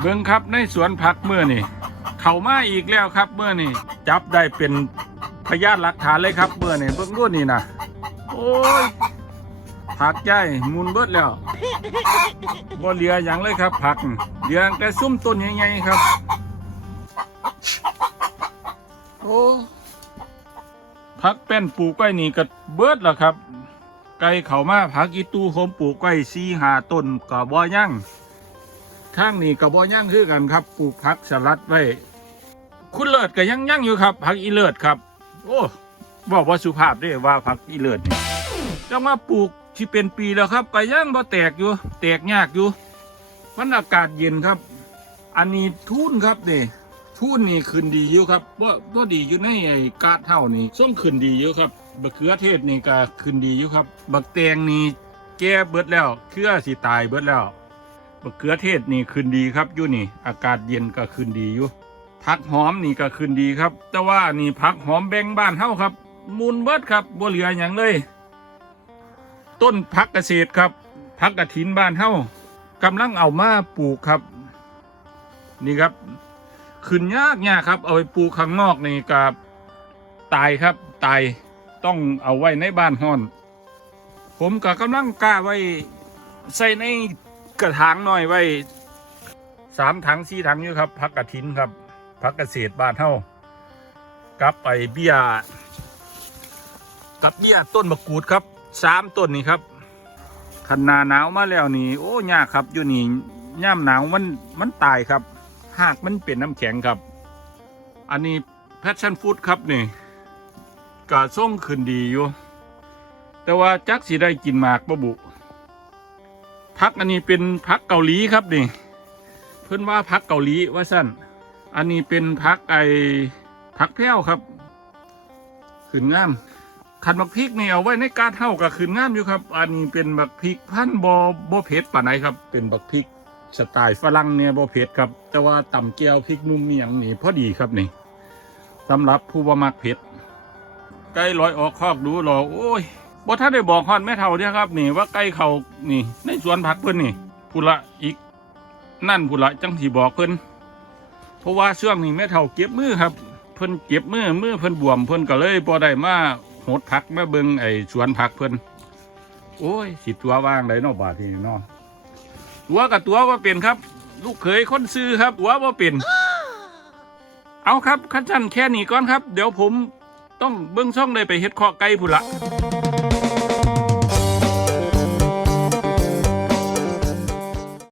เบิ่งครับในสวนผักเมื่อนี่เข้ามาอีกแล้วครับเมื่อนี่จับได้เป็นพยานหลักฐานเลยครับเมื่อนี่เบิ่งรุ่นนี่นะโอ้ยผักใหญ่มุนเบิดแล้วบ่เหลืออย่างเลยครับ ผักเหลือแต่ซุ้มต้นใหญ่ๆครับ โอ้ผักแป้นปลูกไว้นี่ก็เบิดแล้วครับ ไก่เขามาผักอีตูผมปลูกไว้สี่หาต้นก็บ่ยั่ง ข้างนี้กับบ่ย่างคือกันครับปลูกผักสลัดไว้คุณเลิศก็ยังย่างอยู่ครับผักอีเลิศครับ โอ้บอกว่าสุภาพด้ว่าผักอีเลิศนี่จะมาปลูกที่เป็นปีแล้วครับก็ยังบ่แตกอยู่ แตกยากอยู่มันอากาศเย็นครับ อันนี้ทุ่นครับนี่ทุ่นนี่ขึ้นดีอยู่ครับว่าว่าดีอยู่ในไอ้กาดเท่านี่ส่งขึ้นดีอยู่ครับบักเขือเทศนี่ก็ขึ้นดีอยู่ครับ บักแตงนี่แก่เบิดแล้วเครือสิตายเบิดแล้ว มะเขือเทศนี่คืนดีครับอยู่นี่ อากาศเย็นก็คืนดีอยู่ผักหอมนี่ก็คืนดีครับ แต่ว่านี่ผักหอมแบงบ้านเฮาครับ มูลเบิดครับบ่เหลืออย่างเลย ต้นผักเกษตรครับผักกระถินบ้านเฮากำลังเอามาปลูกครับ นี่ครับขึ้นยากยากครับ เอาไปปลูกข้างนอกนี่กับตายครับตายต้องเอาไว้ในบ้านห้อน ผมก็กำลังกล้าไว้ใส่ใน กระถางหน่อยไว้สามถังสี่ถังอยู่ครับพักกระถินครับพักเกษตรบ้านเฮากับไปเบี้ยกับเบี้ยต้นมะกรูดครับสามต้นนี่ครับคันหนาหนาวมาแล้วนี่โอ้ยากครับอยู่นี่ย่ามหนาวมันมันตายครับหากมันเป็นน้ำแข็งครับ อันนี้แพชชั่นฟู้ดครับนี่กาส่งขึ้นดีอยู่ แต่ว่าจักสิได้กินหมากบะบุ พักอันนี้เป็นพักเกาหลีครับนี่เพื่อนว่าพักเกาหลีว่าสั้นอันนี้เป็นพักไอพักแพ้วครับขืนงามขันบักพริกเนี่เอาไว้ในการเท่ากับขืนงามอยู่ครับ อันนี้เป็นบักพริกพันบอบอเผ็ดป่านไหนครับ เป็นบักพริกสไตล์ฝรั่งเนี่ยบอเผ็ดครับ แต่ว่าต่ำเกียวพริกนุ่มเมียงนี่พอดีครับนี่สำหรับผู้บ่มักเผ็ดใกล้ร้อยออกคอกดูรอโอ้ย บ่ท่านได้บอกฮอดแม่เฒ่าเด้อครับ นี่ว่าใกล้เขานี่ในสวนผักเพิ่นนี่พุละอีก นั่นพุละจังสิบอกเพิ่นเพราะว่าช่วงนี้แม่เฒ่าเก็บมือครับ เพิ่นเก็บมือมือเพิ่นบวมเพิ่นก็เลยบ่ได้มาหดผักมาเบิ่งไอ้สวนผักเพิ่นโอ้ยสิตัวว่างได้เนาะบาดนี้เนาะตัวกับตัวว่าเป็นครับ ลูกเขยคนซื้อครับ ตัวว่าเป็น เอาครับขั้นจันแค่นี้ก่อนครับ เดี๋ยวผมต้องเบิ่งช่องได้ไปเฮ็ดข้อไก่พุละ